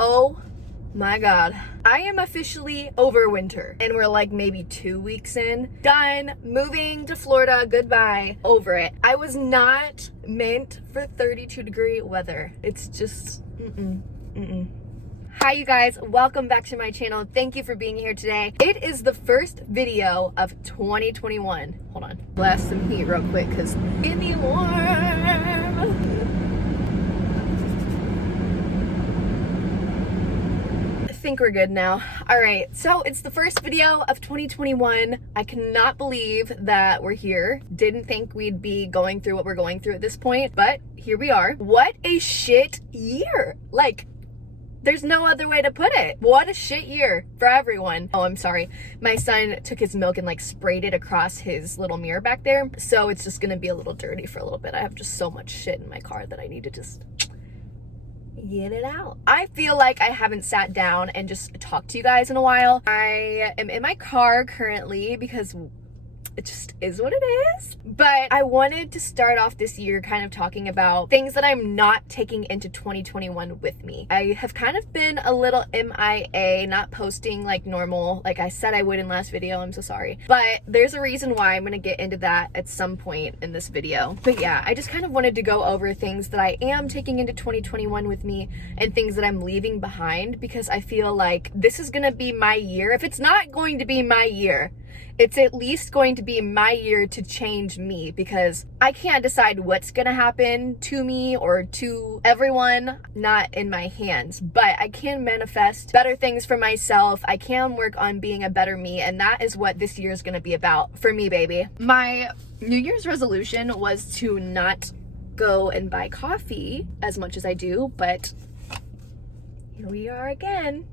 Oh my God. I am officially over winter and we're like maybe 2 weeks in. Done. Moving to Florida. Goodbye. Over it. I was not meant for 32-degree weather. It's just, Hi you guys, welcome back to my channel. Thank you for being here today. It is the first video of 2021. Hold on. Blast some heat real quick because it's getting warm. I think we're good now. All right, so it's the first video of 2021. I cannot believe that we're here. Didn't think we'd be going through what we're going through at this point, but here we are. What a shit year. Like, there's no other way to put it. What a shit year for everyone. Oh, I'm sorry. My son took his milk and like sprayed it across his little mirror back there. So it's just gonna be a little dirty for a little bit. I have just so much shit in my car that I need to just get it out. I feel like I haven't sat down and just talked to you guys in a while. I am in my car currently because it just is what it is. But I wanted to start off this year kind of talking about things that I'm not taking into 2021 with me. I have kind of been a little MIA, not posting like normal, like I said I would in last video. I'm so sorry. But there's a reason why. I'm gonna get into that at some point in this video. But yeah, I just kind of wanted to go over things that I am taking into 2021 with me and things that I'm leaving behind, because I feel like this is gonna be my year. If it's not going to be my year, it's at least going to be my year to change me, because I can't decide what's gonna happen to me or to everyone, not in my hands, but I can manifest better things for myself. I can work on being a better me, and that is what this year is gonna be about for me, baby. My New Year's resolution was to not go and buy coffee as much as I do, but here we are again.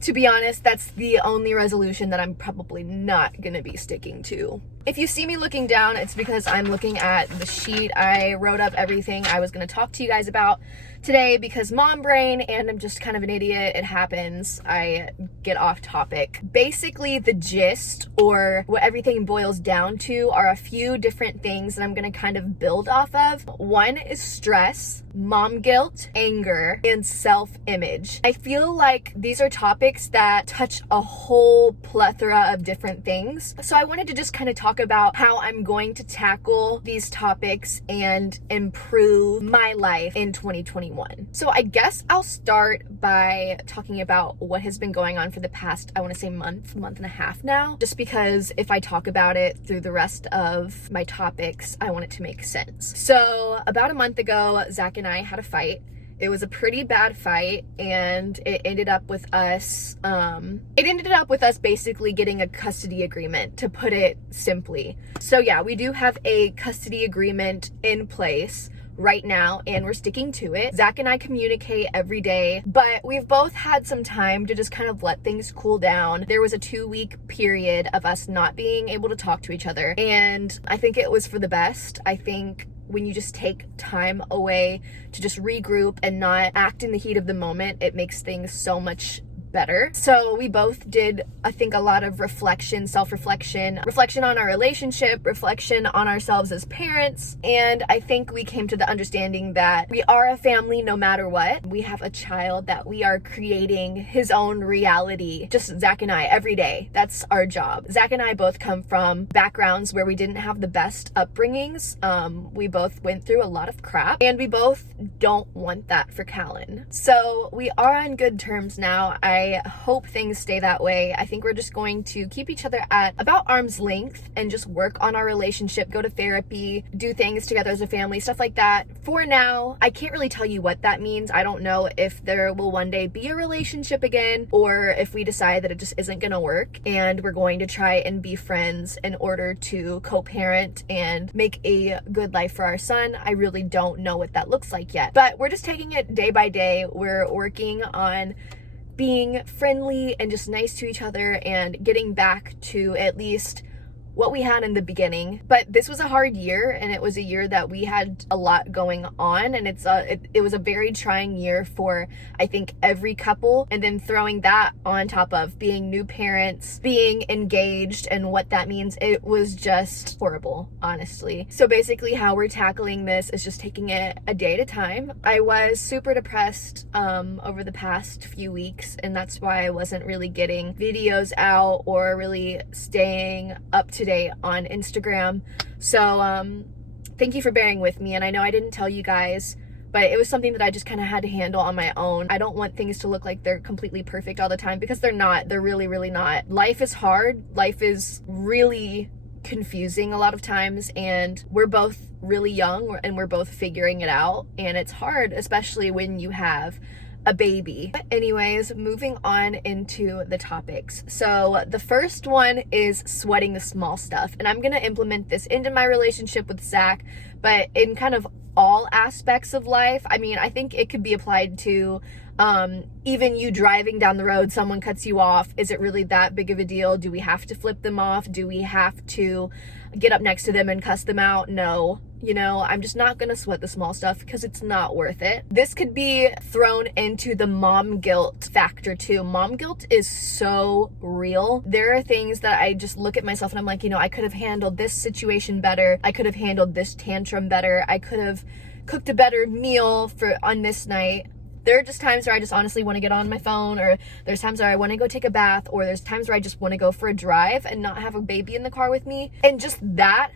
To be honest, that's the only resolution that I'm probably not gonna be sticking to. If you see me looking down, it's because I'm looking at the sheet. I wrote up everything I was gonna talk to you guys about today because mom brain, and I'm just kind of an idiot. It happens. I get off topic. Basically, the gist, or what everything boils down to, are a few different things that I'm gonna kind of build off of. One is stress, mom guilt, anger, and self-image. I feel like these are topics that touch a whole plethora of different things. So I wanted to just kind of talk about how I'm going to tackle these topics and improve my life in 2021. So I guess I'll start by talking about what has been going on for the past, I want to say month and a half now, just because if I talk about it through the rest of my topics, I want it to make sense. So about a month ago, Zach and I had a fight. It was a pretty bad fight, and it ended up with us basically getting a custody agreement, to put it simply. So yeah, we do have a custody agreement in place right now, and we're sticking to it. Zach and I communicate every day, but we've both had some time to just kind of let things cool down. There was a 2-week period of us not being able to talk to each other, and I think it was for the best. I think when you just take time away to just regroup and not act in the heat of the moment, it makes things so much better. So we both did, I think, a lot of reflection, self-reflection, reflection on our relationship, reflection on ourselves as parents, and I think we came to the understanding that we are a family no matter what. We have a child that we are creating his own reality, just Zach and I, every day. That's our job. Zach and I both come from backgrounds where we didn't have the best upbringings. We both went through a lot of crap, and we both don't want that for Callan. So we are on good terms now. I hope things stay that way. I think we're just going to keep each other at about arm's length and just work on our relationship, go to therapy, do things together as a family, stuff like that. For now, I can't really tell you what that means. I don't know if there will one day be a relationship again, or if we decide that it just isn't gonna work and we're going to try and be friends in order to co-parent and make a good life for our son. I really don't know what that looks like yet, but we're just taking it day by day. We're working on being friendly and just nice to each other and getting back to at least what we had in the beginning. But this was a hard year, and it was a year that we had a lot going on, and it was a very trying year for, I think, every couple. And then throwing that on top of being new parents, being engaged, and what that means, it was just horrible, honestly. So basically how we're tackling this is just taking it a day at a time. I was super depressed over the past few weeks, and that's why I wasn't really getting videos out or really staying up to date on Instagram. So thank you for bearing with me. And I know I didn't tell you guys, but it was something that I just kind of had to handle on my own. I don't want things to look like they're completely perfect all the time, because they're not. They're really, really not. Life is hard. Life is really confusing a lot of times, and we're both really young and we're both figuring it out, and it's hard, especially when you have a baby. But anyways, moving on into the topics. So the first one is sweating the small stuff, and I'm gonna implement this into my relationship with Zach, but in kind of all aspects of life. I mean, I think it could be applied to even you driving down the road, someone cuts you off. Is it really that big of a deal? Do we have to flip them off? Do we have to get up next to them and cuss them out? No. You know, I'm just not gonna sweat the small stuff because it's not worth it. This could be thrown into the mom guilt factor too. Mom guilt is so real. There are things that I just look at myself and I'm like, you know, I could have handled this situation better. I could have handled this tantrum better. I could have cooked a better meal on this night. There are just times where I just honestly want to get on my phone, or there's times where I want to go take a bath, or there's times where I just want to go for a drive and not have a baby in the car with me. And just that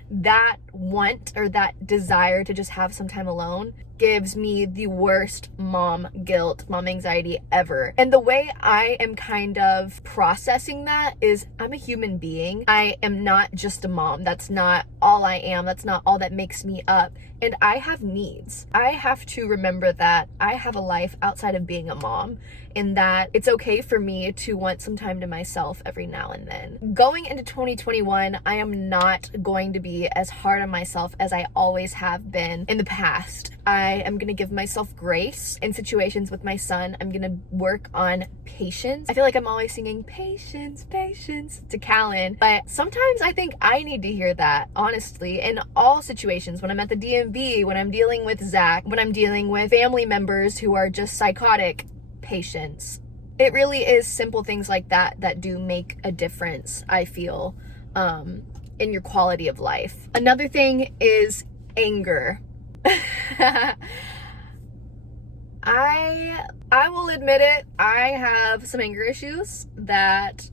want, or that desire to just have some time alone, gives me the worst mom guilt, mom anxiety ever. And the way I am kind of processing that is, I'm a human being. I am not just a mom. That's not all I am. That's not all that makes me up. And I have needs. I have to remember that I have a life outside of being a mom, and that it's okay for me to want some time to myself every now and then. Going into 2021, I am not going to be as hard on myself as I always have been in the past. I am going to give myself grace in situations with my son. I'm going to work on patience. I feel like I'm always singing patience, patience to Callan, but sometimes I think I need to hear that, honestly, in all situations. When I'm at the DMV, when I'm dealing with Zach, when I'm dealing with family members who are just psychotic, patience. It really is simple things like that that do make a difference, I feel, in your quality of life. Another thing is anger. I will admit it, I have some anger issues that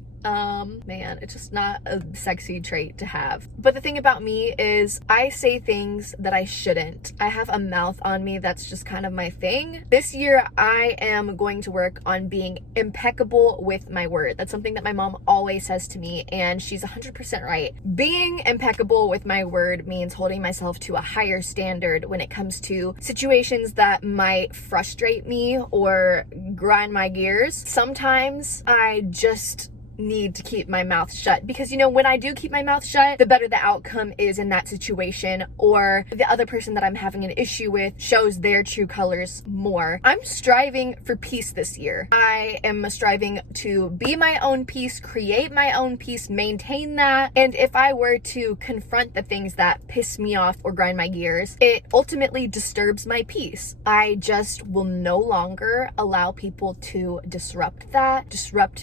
man, it's just not a sexy trait to have. But the thing about me is I say things that I shouldn't. I have a mouth on me. That's just kind of my thing. This year, I am going to work on being impeccable with my word. That's something that my mom always says to me, and she's 100% right. Being impeccable with my word means holding myself to a higher standard when it comes to situations that might frustrate me or grind my gears. Sometimes I just need to keep my mouth shut, because you know, when I do keep my mouth shut, the better the outcome is in that situation, or the other person that I'm having an issue with shows their true colors more. I'm striving for peace this year. I am striving to be my own peace, create my own peace, maintain that. And if I were to confront the things that piss me off or grind my gears, it ultimately disturbs my peace. I just will no longer allow people to disrupt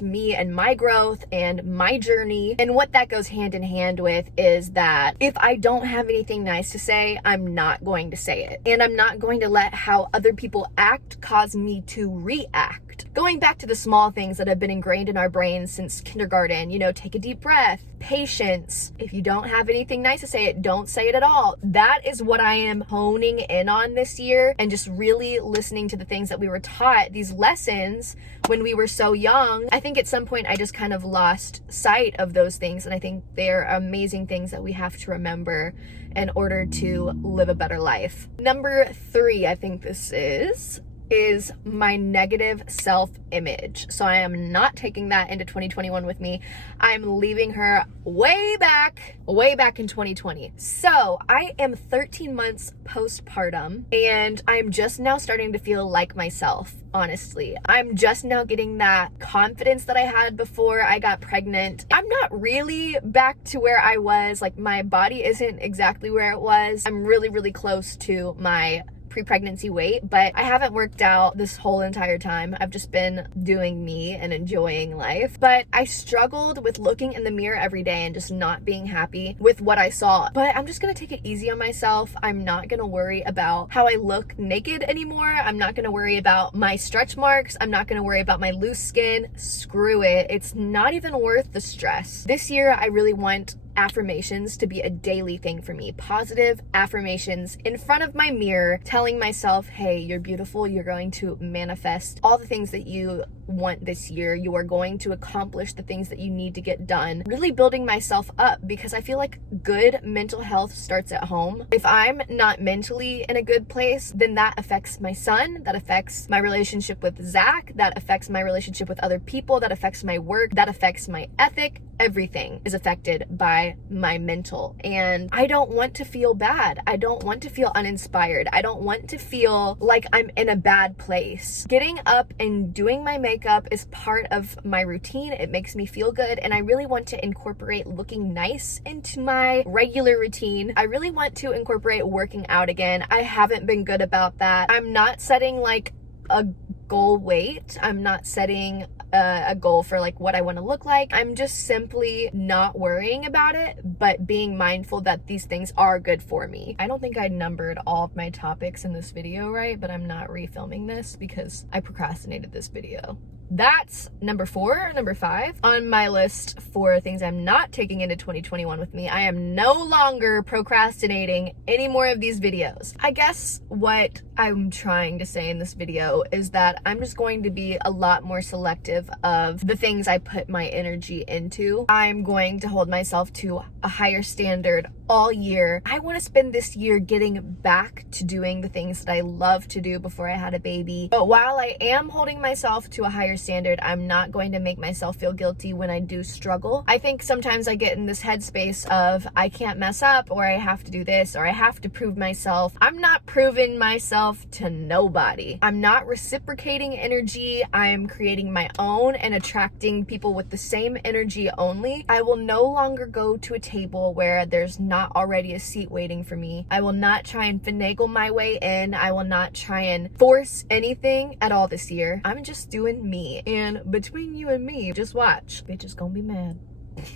me and my growth and my journey. And what that goes hand in hand with is that if I don't have anything nice to say, I'm not going to say it. And I'm not going to let how other people act cause me to react. Going back to the small things that have been ingrained in our brains since kindergarten, you know, take a deep breath, patience. If you don't have anything nice to say, don't say it at all. That is what I am honing in on this year, and just really listening to the things that we were taught, these lessons when we were so young. I think at some point I just kind of lost sight of those things, and I think they're amazing things that we have to remember in order to live a better life. Number 3, I think this is is my negative self-image. So I am not taking that into 2021 with me. I'm leaving her way back in 2020. So I am 13 months postpartum and I'm just now starting to feel like myself. Honestly, I'm just now getting that confidence that I had before I got pregnant. I'm not really back to where I was. Like, my body isn't exactly where it was. I'm really close to my pre-pregnancy weight, but I haven't worked out this whole entire time. I've just been doing me and enjoying life. But I struggled with looking in the mirror every day and just not being happy with what I saw. But I'm just gonna take it easy on myself. I'm not gonna worry about how I look naked anymore. I'm not gonna worry about my stretch marks. I'm not gonna worry about my loose skin. Screw it. It's not even worth the stress. This year, I really want affirmations to be a daily thing for me. Positive affirmations in front of my mirror, telling myself, hey, you're beautiful. You're going to manifest all the things that you want this year. You are going to accomplish the things that you need to get done. Really building myself up, because I feel like good mental health starts at home. If I'm not mentally in a good place, then that affects my son, that affects my relationship with Zach, that affects my relationship with other people, that affects my work, that affects my ethic. Everything is affected by my mental. And I don't want to feel bad. I don't want to feel uninspired. I don't want to feel like I'm in a bad place. Getting up and doing my makeup is part of my routine. It makes me feel good. And I really want to incorporate looking nice into my regular routine. I really want to incorporate working out again. I haven't been good about that. I'm not setting like a goal weight. I'm not setting a goal for like what I want to look like. I'm just simply not worrying about it, but being mindful that these things are good for me. I don't think I numbered all of my topics in this video right, but I'm not refilming this because I procrastinated this video. That's number 4, number 5 on my list for things I'm not taking into 2021 with me. I am no longer procrastinating any more of these videos. I guess what I'm trying to say in this video is that I'm just going to be a lot more selective of the things I put my energy into. I'm going to hold myself to a higher standard all year. I want to spend this year getting back to doing the things that I love to do before I had a baby. But while I am holding myself to a higher standard, I'm not going to make myself feel guilty when I do struggle. I think sometimes I get in this headspace of I can't mess up, or I have to do this, or I have to prove myself. I'm not proving myself to nobody. I'm not reciprocating energy. I'm creating my own and attracting people with the same energy only. I will no longer go to a table where there's not already a seat waiting for me. I will not try and finagle my way in. I will not try and force anything at all this year. I'm just doing me. And between you and me, just watch. Bitch is gonna be mad.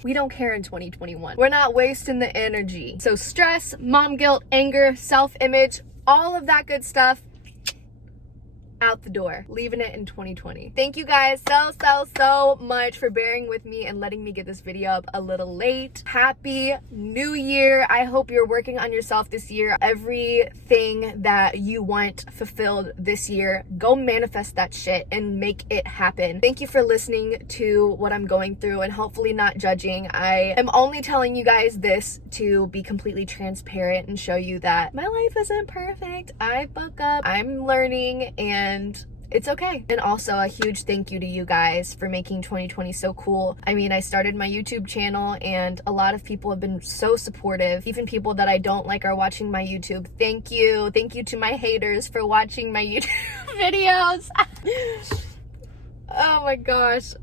We don't care in 2021. We're not wasting the energy. So stress, mom guilt, anger, self-image, all of that good stuff, out the door, leaving it in 2020. Thank you guys so much for bearing with me and letting me get this video up a little late. Happy New Year. I hope you're working on yourself this year. Everything that you want fulfilled this year, go manifest that shit and make it happen. Thank you for listening to what I'm going through and hopefully not judging. I am only telling you guys this to be completely transparent and show you that my life isn't perfect. I fuck up, I'm learning, and it's okay. And also a huge thank you to you guys for making 2020 so cool. I mean, I started my YouTube channel and a lot of people have been so supportive. Even people that I don't like are watching my YouTube. Thank you. Thank you to my haters for watching my YouTube videos. Oh my gosh.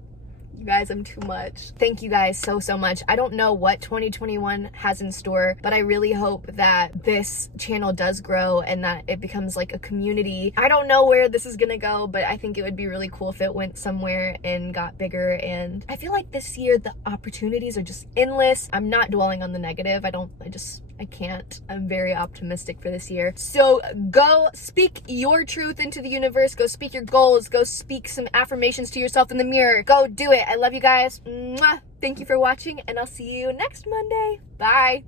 You guys, I'm too much. Thank you guys so much. I don't know what 2021 has in store, but I really hope that this channel does grow and that it becomes like a community. I don't know where this is gonna go, but I think it would be really cool if it went somewhere and got bigger. And I feel like this year the opportunities are just endless. I'm not dwelling on the negative. I can't. I'm very optimistic for this year. So go speak your truth into the universe. Go speak your goals. Go speak some affirmations to yourself in the mirror. Go do it. I love you guys. Mwah. Thank you for watching, and I'll see you next Monday. Bye.